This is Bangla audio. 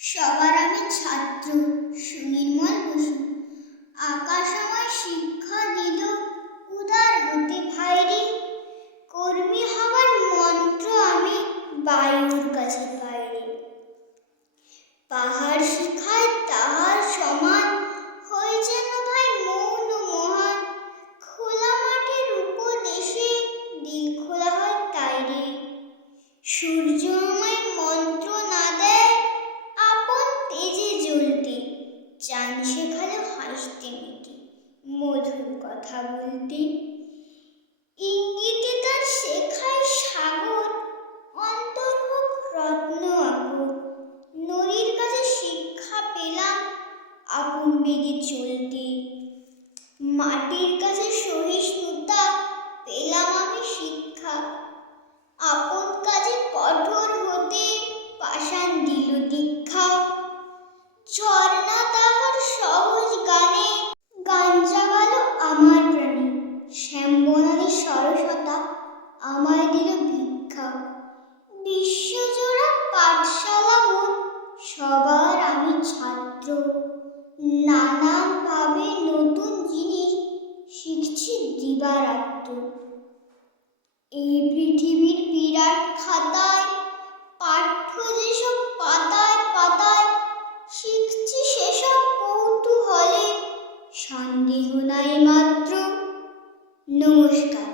সবার আমি ছাত্র সুনির্মল বসু। আকাশ আমায় শিক্ষা দিল উদার হতে ভাইরে। কর্মী হওয়ার মন্ত্র আমি বায়ুর কাছে পাইরে। পাহাড় শিখায় তাহার সমান, হয়ে যেন ভাই মৌন মহান। খোলা মাঠের উপদেশে দিল খোলা হয় তাইরে। সূর্য আমায় মন্ত্র না দেয় আপন তেজে জ্বলতে। চাঁদ শেখালো হাসতে মিটি মধুর কথা বলতে। ইঙ্গিতে তার শেখায় সাগর, অন্তর হোক রত্ন আকর। নদীর কাছে শিক্ষা পেলাম আপন বেগে চলতে। মাটির কাছে সহিষ্ণুতা পেলাম আমি শিক্ষা। আপন কাজে কঠোর হতে পাষাণ দিল দীক্ষা। ঝর্ণা তাহার সহজ গানে গান জাগালো আমার প্রাণে। শ্যামবনানী সরসতা আমায় দিল ভিক্ষা। বিশ্বজোড়া পাঠশালা মোর, সবার আমি ছাত্র। নানান ভাবে নতুন জিনিস শিখছি দিবারাত্র। এই পৃথিবীর বিরাট খাতায় পাঠ্য যেসব পাতায় পাতায়, শিখছি সেসব কৌতূহলে। সন্দেহ নাই মাত্র। নমস্কার।